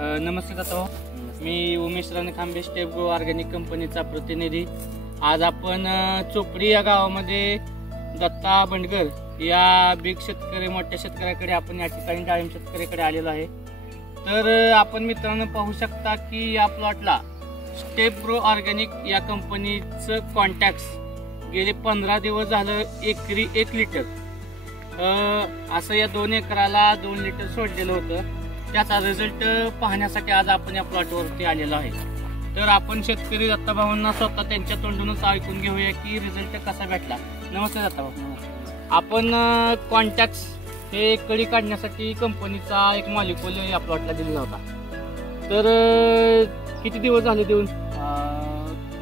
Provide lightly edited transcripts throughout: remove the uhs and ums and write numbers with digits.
नमस्ते दादा, मी Umesh Rankhambe step grow organic कंपनीचा प्रतिनिधी। आज आपण चोपडी या गावामध्ये दत्ता बंडगर या बिग शेतकरी मोठ्या शेतकऱ्याकडे आपण या ठिकाणी डाळिंब शेतकऱ्याकडे आलेलो आहे। तर आपण मित्रांनो पाहू शकता की या प्लॉटला स्टेप ग्रो ऑर्गॅनिक या कंपनीचं कॉन्टॅक्ट्स गेले 15 दिवस झालं एकरी 1 लिटर असं या 2 एकराला 2 लिटर सोडलेलं होतं। त्याचा रिझल्ट पाहण्यासाठी आज आपण या प्लॉटवरती आलेलो आहे। तर आपण शेतकरी दत्ता भाऊंना स्वतः त्यांच्या तोंडूनच ऐकून घेऊया की रिझल्ट कसा भेटला। नमस्ते दत्ता भाऊ। आपण कॉन्टॅक्ट्स हे कळी काढण्यासाठी कंपनीचा एक मॉलिक्यूल या प्लॉटला दिलेला होता। तर किती दिवस झाले देऊन?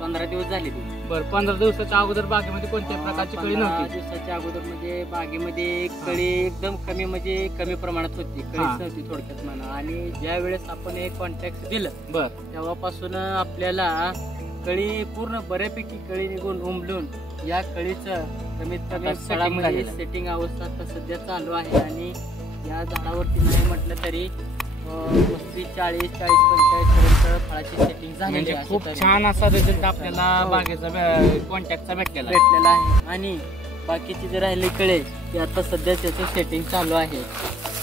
15 दिवस झाले देऊन। बरं, 15 दिवसाच्या अगोदर बागेमध्ये कोणत्याही प्रकारची कळी नव्हती? 15 दिवसाच्या अगोदर म्हणजे बागेमध्ये कळी एकदम कमी, म्हणजे कमी प्रमाणात होती, कळीच नव्हती थोडक्यात म्हणा। आणि ज्या वेळेस आपण एक कॉन्टॅक्ट दिलं तेव्हापासून आपल्याला कळी पूर्ण बऱ्यापैकी कळी निघून उमलून या कळीचं कमीत कमी फळामध्ये सेटिंग अवस्था आता सध्या चालू आहे। आणि या झाडावरती नाही म्हटलं तरी 35, 40, 45 पर्यंत फळाची सेटिंग झाली, म्हणजे खूप छान असा रिझल्ट आपल्याला बागेचा कॉन्टॅक्टचा भेटलेला आहे। आणि बाकीची जे राहिली कळे ते आता सध्या त्याचं सेटिंग चालू आहे।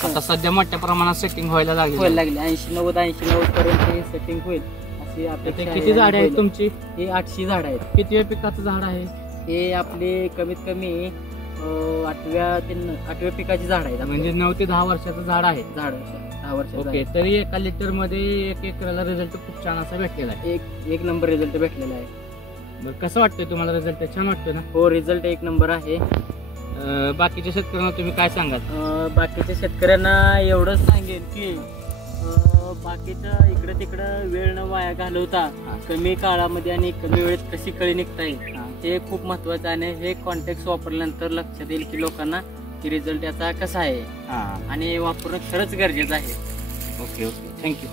आता सध्या मोठ्या प्रमाणात सेटिंग व्हायला लागली 80-90 पर्यंत सेटिंग होईल अशी अपेक्षा। किती झाडे आहेत तुमची? हे 800 झाड आहेत। किती पिकाचं झाड आहे हे? आपले कमीत कमी 8व्या पिकाची झाड आहेत। म्हणजे 9 ते 10 वर्षाचं झाड आहे। 10 वर्ष। ओके, तरी 1 लिटर मध्ये 1 एकराला रिझल्ट खूप छान असा भेटलेला आहे। एक नंबर रिझल्ट भेटलेला आहे। बरं, कसं वाटतंय तुम्हाला? रिझल्ट छान वाटतोय ना? हो, रिझल्ट 1 नंबर आहे। बाकीच्या शेतकऱ्यांना तुम्ही काय सांगाल? बाकीच्या शेतकऱ्यांना एवढंच सांगेन की बाकीचं इकडं तिकडं वेळ न वाया घालवता कमी काळामध्ये आणि कमी वेळेत कशी कळी निघता येईल हे खूप महत्वाचं आहे। हे कॉन्टॅक्ट वापरल्यानंतर लक्षात येईल की लोकांना की रिझल्ट याचा कसा आहे आणि वापरणं खरंच गरजेचं आहे। Okay, thank you.